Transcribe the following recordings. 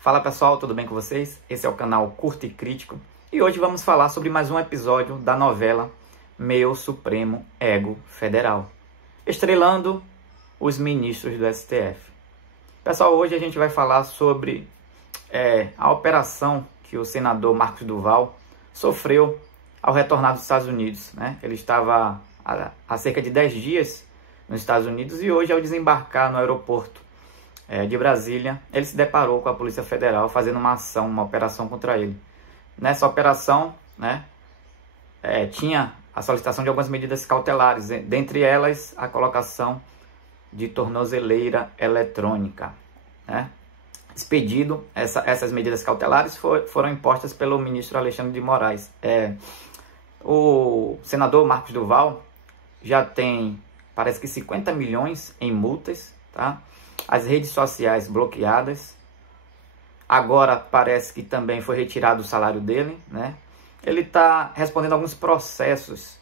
Fala pessoal, tudo bem com vocês? Esse é o canal Curto e Crítico e hoje vamos falar sobre mais um episódio da novela Meu Supremo Ego Federal, estrelando os ministros do STF. Pessoal, hoje a gente vai falar sobre a operação que o senador Marcos Duval sofreu ao retornar dos Estados Unidos, né? Ele estava há cerca de 10 dias nos Estados Unidos e hoje, ao desembarcar no aeroporto de Brasília, ele se deparou com a Polícia Federal fazendo uma operação contra ele. Nessa operação, né, tinha a solicitação de algumas medidas cautelares, dentre elas a colocação de tornozeleira eletrônica, né? Esse pedido, essas medidas cautelares foram impostas pelo ministro Alexandre de Moraes. O senador Marcos Duval já tem, parece que 50 milhões em multas, tá? As redes sociais bloqueadas. Agora parece que também foi retirado o salário dele, né? Ele está respondendo alguns processos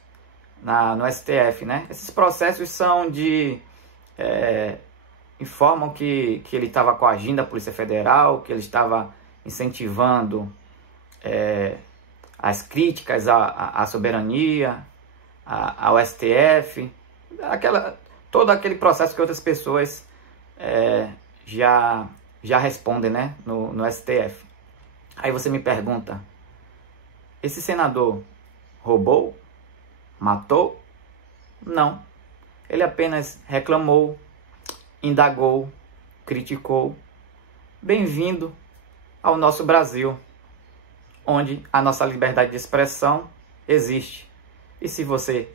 no STF, né? Esses processos são informam que ele estava coagindo a Polícia Federal, que ele estava incentivando as críticas à soberania, ao STF, todo aquele processo que outras pessoas já respondem, né, no STF. Aí você me pergunta, esse senador roubou? Matou? Não. Ele apenas reclamou, indagou, criticou. Bem-vindo ao nosso Brasil, onde a nossa liberdade de expressão existe. E se você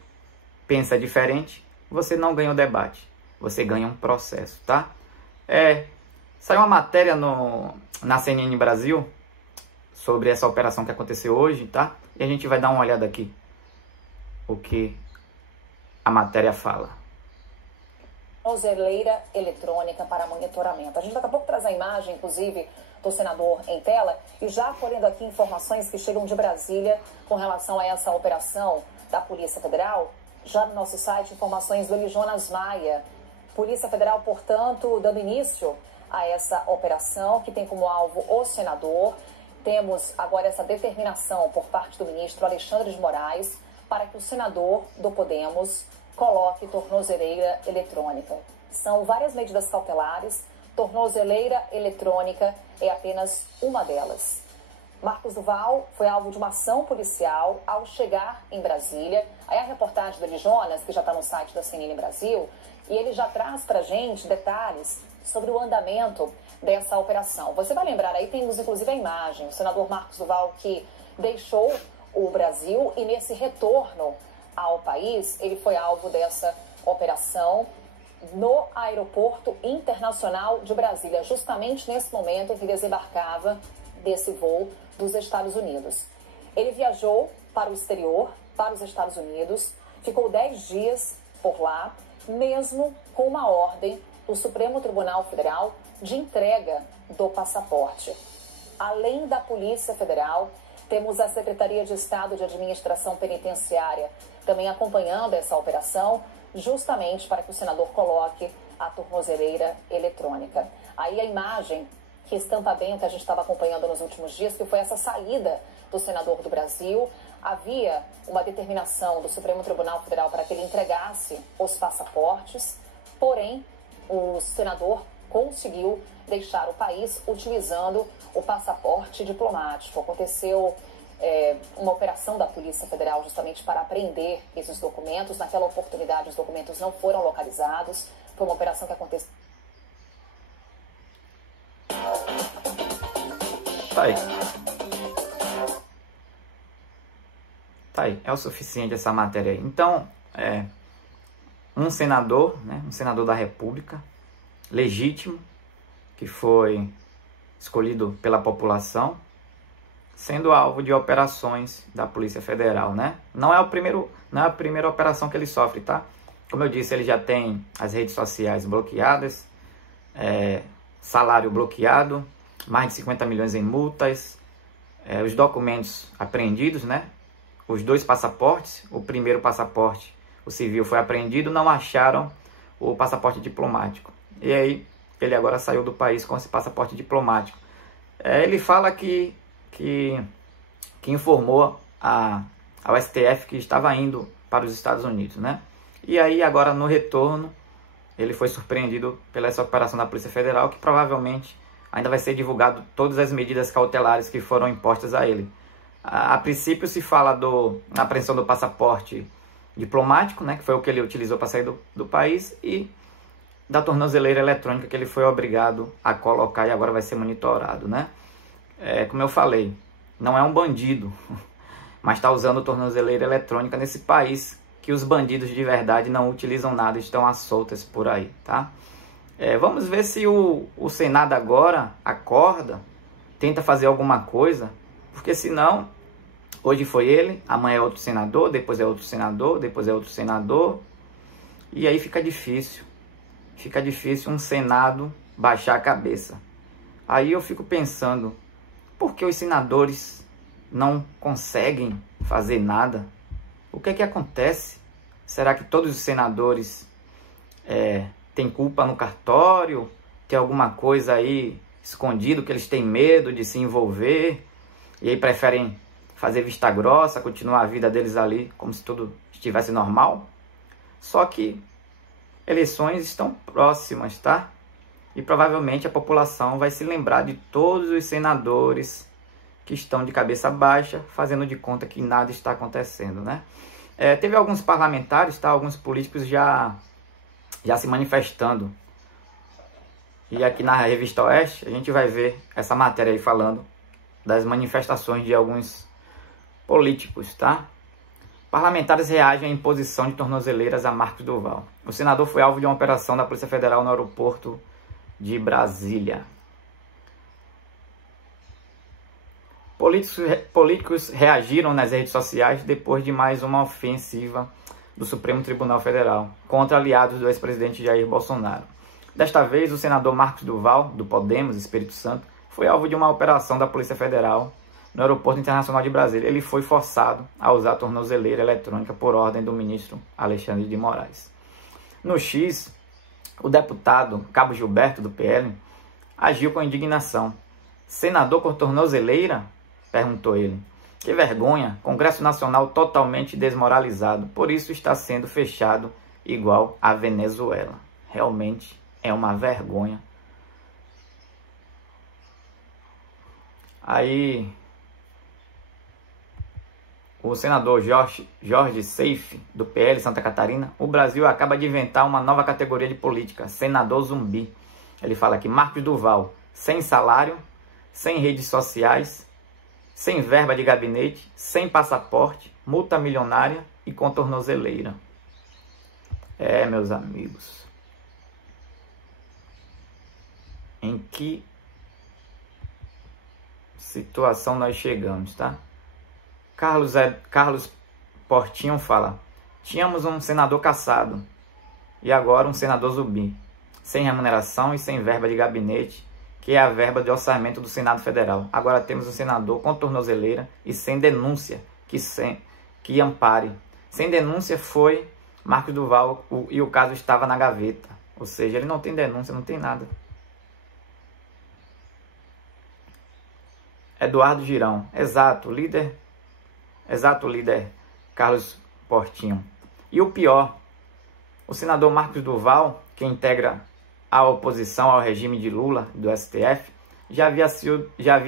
pensa diferente, você não ganha o debate, você ganha um processo, tá? Saiu uma matéria na CNN Brasil sobre essa operação que aconteceu hoje, tá? E a gente vai dar uma olhada aqui o que a matéria fala. Tornozeleira eletrônica para monitoramento. A gente daqui a pouco traz a imagem, inclusive, do senador em tela, e já colhendo aqui informações que chegam de Brasília com relação a essa operação da Polícia Federal. Já no nosso site, informações do Jonas Maia. Polícia Federal, portanto, dando início a essa operação que tem como alvo o senador. Temos agora essa determinação por parte do ministro Alexandre de Moraes para que o senador do Podemos coloque tornozeleira eletrônica. São várias medidas cautelares, tornozeleira eletrônica é apenas uma delas. Marcos Duval foi alvo de uma ação policial ao chegar em Brasília. Aí a reportagem do Jonas, que já está no site da CNN Brasil, e ele já traz para a gente detalhes sobre o andamento dessa operação. Você vai lembrar, aí temos inclusive a imagem, o senador Marcos Duval que deixou o Brasil e nesse retorno ao país, ele foi alvo dessa operação no Aeroporto Internacional de Brasília, justamente nesse momento em que desembarcava desse voo dos Estados Unidos. Ele viajou para o exterior, para os Estados Unidos, ficou 10 dias por lá, mesmo com uma ordem do Supremo Tribunal Federal de entrega do passaporte. Além da Polícia Federal, temos a Secretaria de Estado de Administração Penitenciária também acompanhando essa operação, justamente para que o senador coloque a tornozeleira eletrônica. Aí a imagem que estampa bem o que a gente estava acompanhando nos últimos dias, que foi essa saída do senador do Brasil. Havia uma determinação do Supremo Tribunal Federal para que ele entregasse os passaportes, porém o senador conseguiu deixar o país utilizando o passaporte diplomático. Aconteceu uma operação da Polícia Federal justamente para apreender esses documentos. Naquela oportunidade os documentos não foram localizados. Foi uma operação que aconteceu. Tá aí, é o suficiente essa matéria aí. Então, um senador, né, um senador da República, legítimo, que foi escolhido pela população, sendo alvo de operações da Polícia Federal, né? Não é a primeira operação que ele sofre, tá? Como eu disse, ele já tem as redes sociais bloqueadas, salário bloqueado, mais de 50 milhões em multas, os documentos apreendidos, né? Os 2 passaportes, o primeiro passaporte, o civil, foi apreendido, não acharam o passaporte diplomático. E aí, ele agora saiu do país com esse passaporte diplomático. Ele fala que informou ao STF que estava indo para os Estados Unidos, né? E aí agora no retorno ele foi surpreendido pela essa operação da Polícia Federal, que provavelmente ainda vai ser divulgado todas as medidas cautelares que foram impostas a ele. A princípio se fala na apreensão do passaporte diplomático, né, que foi o que ele utilizou para sair do país, e da tornozeleira eletrônica que ele foi obrigado a colocar e agora vai ser monitorado, né? Como eu falei, não é um bandido, mas está usando tornozeleira eletrônica nesse país que os bandidos de verdade não utilizam nada, estão à soltas por aí, tá? Vamos ver se o Senado agora acorda, tenta fazer alguma coisa, porque senão, hoje foi ele, amanhã é outro senador, depois é outro senador, depois é outro senador, e aí fica difícil um Senado baixar a cabeça. Aí eu fico pensando, por que os senadores não conseguem fazer nada? O que é que acontece? Será que todos os senadores têm culpa no cartório? Tem alguma coisa aí escondido que eles têm medo de se envolver? E aí preferem fazer vista grossa, continuar a vida deles ali como se tudo estivesse normal? Só que eleições estão próximas, tá? E provavelmente a população vai se lembrar de todos os senadores que estão de cabeça baixa, fazendo de conta que nada está acontecendo, né? Teve alguns parlamentares, tá? Alguns políticos já se manifestando. E aqui na Revista Oeste a gente vai ver essa matéria aí falando das manifestações de alguns políticos, tá? Parlamentares reagem à imposição de tornozeleiras a Marcos Duval. O senador foi alvo de uma operação da Polícia Federal no aeroporto de Brasília. Políticos reagiram nas redes sociais depois de mais uma ofensiva do Supremo Tribunal Federal contra aliados do ex-presidente Jair Bolsonaro. Desta vez, o senador Marcos Duval, do Podemos, Espírito Santo, foi alvo de uma operação da Polícia Federal no Aeroporto Internacional de Brasília. Ele foi forçado a usar a tornozeleira eletrônica por ordem do ministro Alexandre de Moraes. No X, o deputado Cabo Gilberto, do PL, agiu com indignação. Senador com tornozeleira? Perguntou ele. Que vergonha, Congresso Nacional totalmente desmoralizado, por isso está sendo fechado igual a Venezuela. Realmente é uma vergonha. Aí, o senador Jorge Seife, do PL Santa Catarina, o Brasil acaba de inventar uma nova categoria de política, senador zumbi. Ele fala aqui, Marcos Duval, sem salário, sem redes sociais, sem verba de gabinete, sem passaporte, multa milionária e com tornozeleira. Meus amigos, em que situação nós chegamos, tá? Carlos Portinho fala, tínhamos um senador caçado e agora um senador zumbi, sem remuneração e sem verba de gabinete, que é a verba de orçamento do Senado Federal. Agora temos um senador com tornozeleira e sem denúncia que ampare. Sem denúncia foi Marcos Duval e o caso estava na gaveta. Ou seja, ele não tem denúncia, não tem nada. Eduardo Girão, exato líder Carlos Portinho. E o pior, o senador Marcos Duval, que integra a oposição ao regime de Lula, do STF, já havia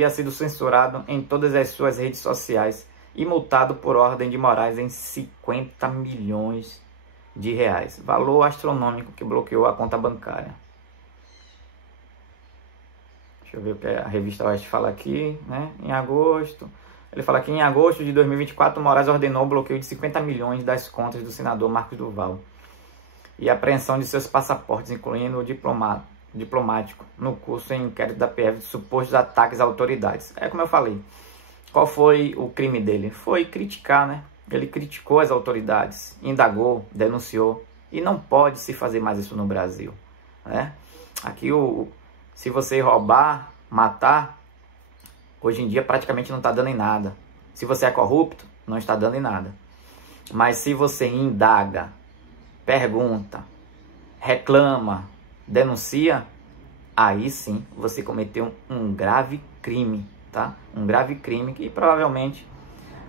sido censurado em todas as suas redes sociais e multado por ordem de Moraes em 50 milhões de reais. Valor astronômico que bloqueou a conta bancária. Deixa eu ver o que a Revista Oeste fala aqui, né? Em agosto. Ele fala que em agosto de 2024, Moraes ordenou o bloqueio de 50 milhões das contas do senador Marcos Duval e a apreensão de seus passaportes, incluindo o diplomático, no curso em inquérito da PF de supostos ataques a autoridades. Como eu falei, qual foi o crime dele? Foi criticar, né? Ele criticou as autoridades, indagou, denunciou, e não pode se fazer mais isso no Brasil, né? Aqui, se você roubar, matar, hoje em dia praticamente não está dando em nada. Se você é corrupto, não está dando em nada. Mas se você indaga, pergunta, reclama, denuncia, aí sim você cometeu um grave crime, tá? Um grave crime que provavelmente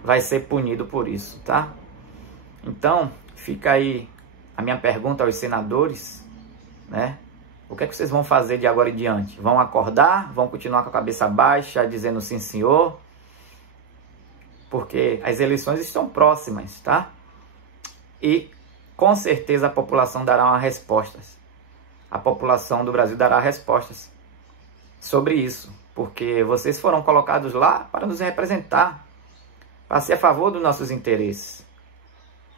vai ser punido por isso, tá? Então, fica aí a minha pergunta aos senadores, né? O que é que vocês vão fazer de agora em diante? Vão acordar? Vão continuar com a cabeça baixa, dizendo sim, senhor? Porque as eleições estão próximas, tá? E com certeza a população dará uma resposta. A população do Brasil dará respostas sobre isso. Porque vocês foram colocados lá para nos representar, para ser a favor dos nossos interesses.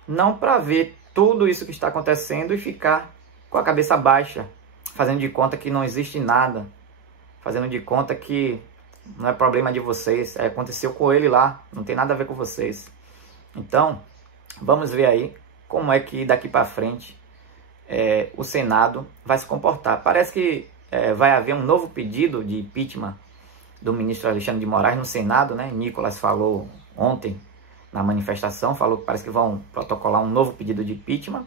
Não para ver tudo isso que está acontecendo e ficar com a cabeça baixa, fazendo de conta que não existe nada, fazendo de conta que não é problema de vocês, aconteceu com ele lá, não tem nada a ver com vocês. Então, vamos ver aí como é que daqui para frente o Senado vai se comportar. Parece que vai haver um novo pedido de impeachment do ministro Alexandre de Moraes no Senado, né? Nicolas falou ontem na manifestação, falou que parece que vão protocolar um novo pedido de impeachment.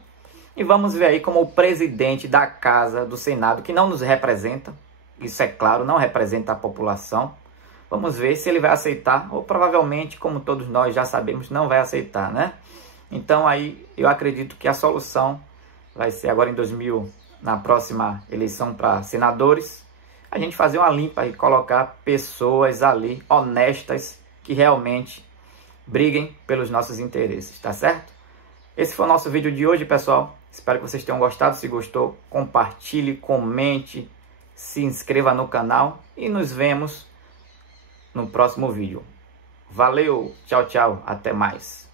E vamos ver aí como o presidente da Casa do Senado, que não nos representa, isso é claro, não representa a população, vamos ver se ele vai aceitar, ou provavelmente, como todos nós já sabemos, não vai aceitar, né? Então aí eu acredito que a solução vai ser agora na próxima eleição para senadores, a gente fazer uma limpa e colocar pessoas ali honestas que realmente briguem pelos nossos interesses, tá certo? Esse foi o nosso vídeo de hoje, pessoal. Espero que vocês tenham gostado. Se gostou, compartilhe, comente, se inscreva no canal e nos vemos no próximo vídeo. Valeu, tchau, tchau, até mais.